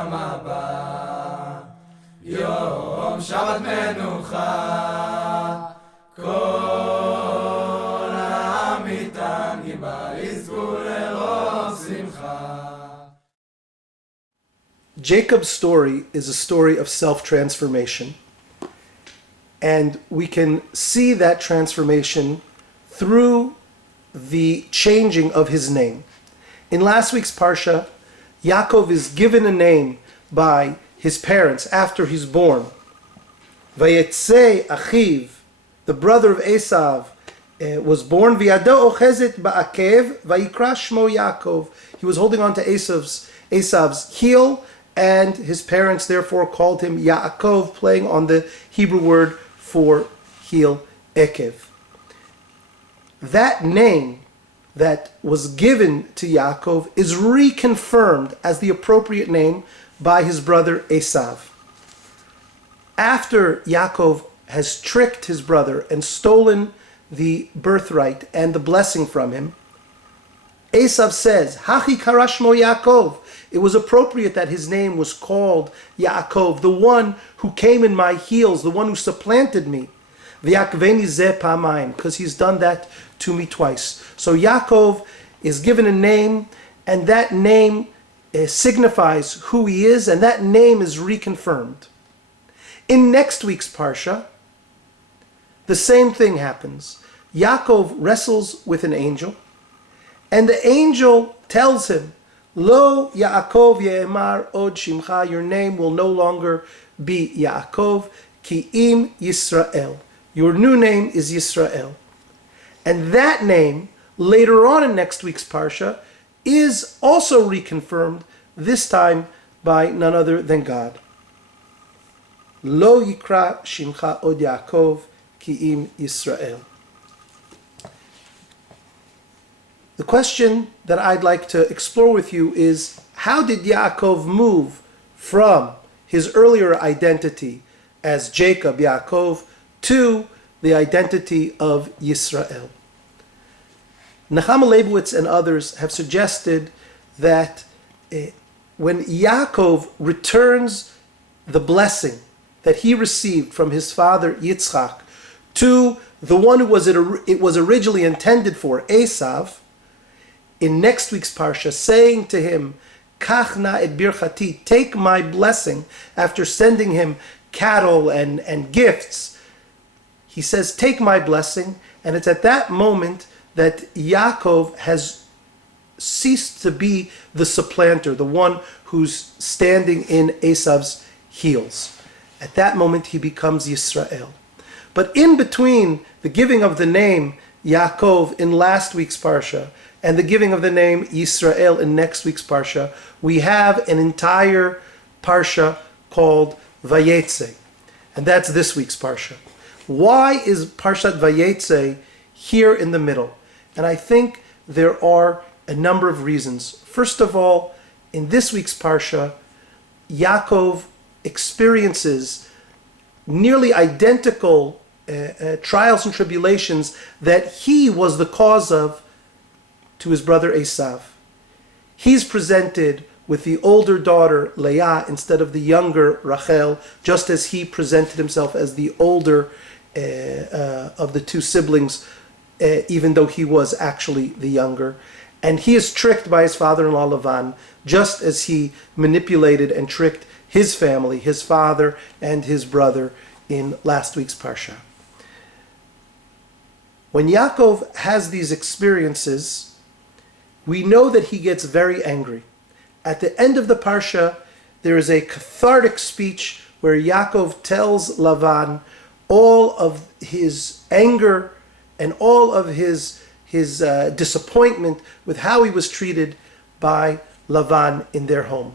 לעולם הבא. יום שבת מנוחה, כל העם איתן גיבה, יזכו לרוב שמחה. Jacob's story is a story of self-transformation. And we can see that transformation through the changing of his name. In last week's Parsha, Yaakov is given a name by his parents after he's born. VaYetze Achiv, the brother of Esav, was born. V'yado ochezet ba'akev vayikra shmo Yaakov. He was holding on to Esav's heel, and his parents therefore called him Yaakov, playing on the Hebrew word for heel, Ekev. That name that was given to Yaakov is reconfirmed as the appropriate name by his brother Esav. After Yaakov has tricked his brother and stolen the birthright and the blessing from him, Esav says, Hachi karashmo Yaakov. It was appropriate that his name was called Yaakov, the one who came in my heels, the one who supplanted me. V'yakveni zeh pamayim, because he's done that to me twice. So Yaakov is given a name, and that name signifies who he is, and that name is reconfirmed. In next week's Parsha, the same thing happens. Yaakov wrestles with an angel, and the angel tells him, Lo Yaakov ye'emar od shimcha, your name will no longer be Yaakov, ki im Yisrael. Your new name is Yisrael. And that name, later on in next week's Parsha, is also reconfirmed, this time by none other than God. Lo yikra shimcha od Yaakov, ki im Yisrael. The question that I'd like to explore with you is, how did Yaakov move from his earlier identity as Jacob, Yaakov, to the identity of Yisrael? Nechama Leibowitz and others have suggested that when Yaakov returns the blessing that he received from his father Yitzchak to the one who it was originally intended for, Esav, in next week's Parsha, saying to him, Kach na et birchati, take my blessing, after sending him cattle and gifts, he says, take my blessing, and it's at that moment that Yaakov has ceased to be the supplanter, the one who's standing in Esav's heels. At that moment he becomes Yisrael. But in between the giving of the name Yaakov in last week's Parsha and the giving of the name Yisrael in next week's Parsha, we have an entire Parsha called VaYetze. And that's this week's Parsha. Why is Parashat VaYetze here in the middle? And I think there are a number of reasons. First of all, in this week's Parsha, Yaakov experiences nearly identical trials and tribulations that he was the cause of to his brother Esav. He's presented with the older daughter Leah instead of the younger Rachel, just as he presented himself as the older of the two siblings, even though he was actually the younger. And he is tricked by his father-in-law Lavan, just as he manipulated and tricked his family, his father and his brother, in last week's Parsha. When Yaakov has these experiences, we know that he gets very angry. At the end of the Parsha, there is a cathartic speech where Yaakov tells Lavan all of his anger and all of his disappointment with how he was treated by Lavan in their home.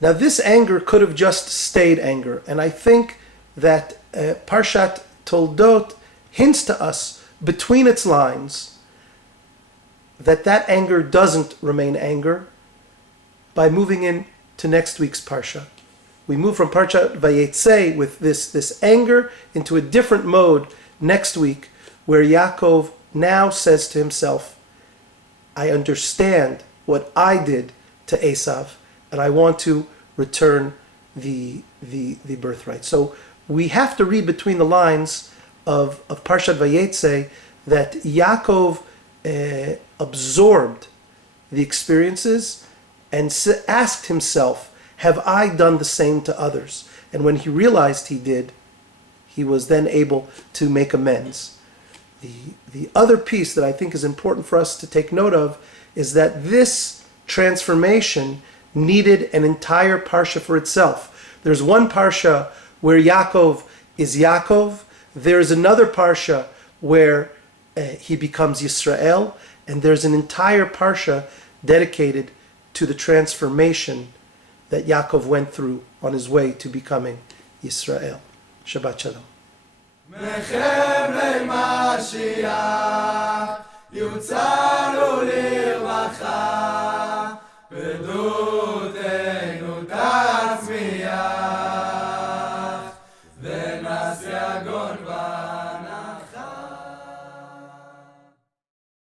Now this anger could have just stayed anger, and I think that Parashat Toldot hints to us between its lines that anger doesn't remain anger by moving in to next week's Parsha. We move from Parashat VaYetze with this anger into a different mode next week, where Yaakov now says to himself, I understand what I did to Esav, and I want to return the birthright. So we have to read between the lines of Parashat VaYetze that Yaakov absorbed the experiences and asked himself, have I done the same to others? And when he realized he did, he was then able to make amends. The other piece that I think is important for us to take note of is that this transformation needed an entire parsha for itself. There's one parsha where Yaakov is Yaakov. There's another parsha where he becomes Yisrael. And there's an entire parsha dedicated to the transformation that Yaakov went through on his way to becoming Yisrael. Shabbat Shalom. מחבלי משיח יוצרו לרווחה